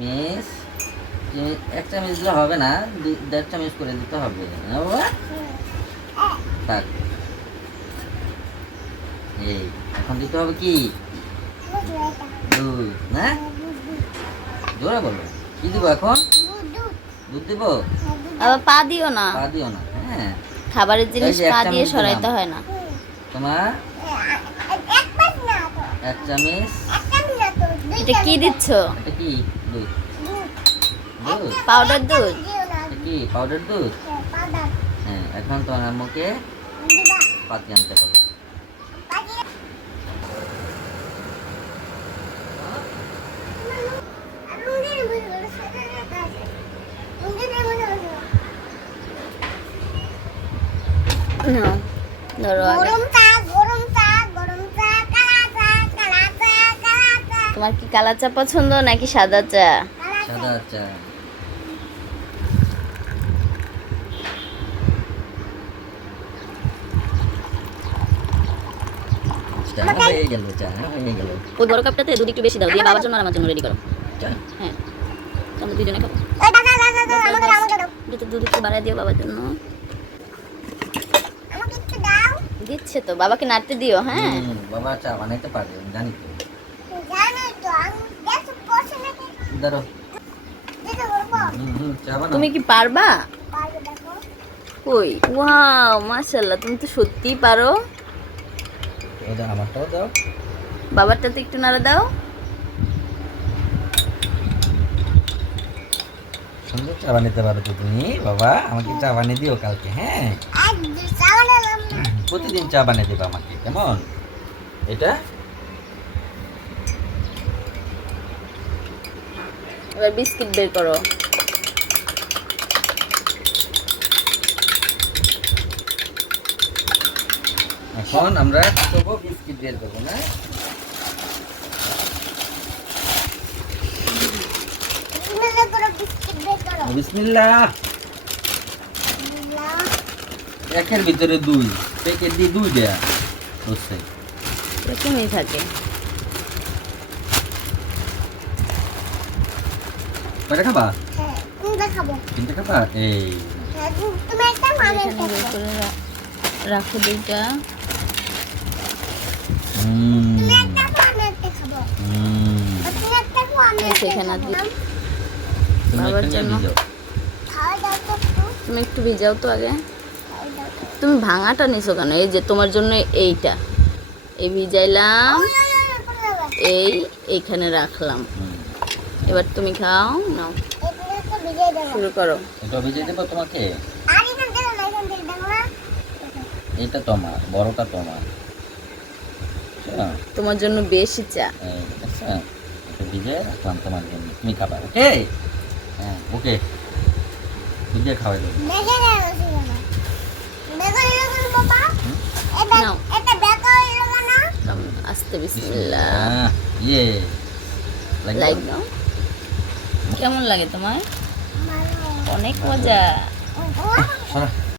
Miss এক চামচ দিলে হবে না, 1.5 চামচ করে দিতে হবে। বাবা থাক, এই এখন দিতে হবে কি দুধ না, জোরে বলো কি দিব এখন? দুধ দিব। আবার পা দিও না, পা দিও না। হ্যাঁ, খাবারের জিনিস এই যে এক পা দিয়ে চামচ সরাইতে দিলাম। হয় না। তোমার 1 চামচ। এটা কি দিচ্ছ? এটা কি দুধ? দুধ পাউডার দুধ? এটা কি পাউডার দুধ? হ্যাঁ, এখন তোমার আম্মুকে পাতি আনতে পারো। নাও, ধরো আগে। তোমার কি কালা চা পছন্দ নাকি সাদা চা? সাদা চা। চা হয়ে গেল, চা হয়ে গেল। ওই বড় কাপটাতে দুধ একটু বেশি দাও, দিয়ে বাবার জন্য আর আমার জন্য রেডি করো। চা। হ্যাঁ, আমরা দুজনে খাবো। দুধ একটু বাড়ায় দিও বাবার জন্য। দিচ্ছে তো, বাবাকে নাড়তে দিও। হ্যাঁ, বাবা চা বানাইতে পারবে, আমি জানি তো। ধরো। চা বানাও। তুমি কি পারবা? কই, ওয়াও মাশাআল্লাহ, তুমি তো সত্যিই পারো। ওটা আমারটাও দাও। বাবারটাতে একটু নাড়া দাও। সুন্দর চা বানাইতে পারো তো তুমি। বাবা আমাকে চা বানিয়ে দিও কালকে। হ্যাঁ, প্রতিদিন চা বানিয়ে দিবা আমাকে, কেমন? এটা এবার বিস্কিট বের করো। এখন আমরা কি করবো? বিস্কিট বের করবো না? বিসমিল্লাহ। একের ভিতরে 2 প্যাকেট দিয়ে 2 দেয়া হচ্ছে। এরকমই থাকে। কয়টা খাবা? 3টে খাবা? এই এখানে বের করে রাখো দুইটা। সেখানে বাবার জন্য তুমি একটু ভিজাও তো আগে। তুমি ভাঙাটা নিছো কেন? এই যে তোমার জন্য এইটা, এই ভিজাইলাম, এইখানে রাখলাম। এবার তুমি খাও, নাও শুরু করো। এটা ভিজিয়ে দেবো তোমাকে। এটা তোমার, বড়টা তোমার। তোমার জন্য বেশি চা। আচ্ছা, এটা ভিজে রাখলাম তোমার জন্য, তুমি খাবা। ওকে? হ্যাঁ, ওকে, ভিজে খাওয়াই দেবো। নাও, আস্তে বিসমিল্লাহ। ইয়ে লাইক দাও। কেমন লাগে তোমার? অনেক মজা। সরা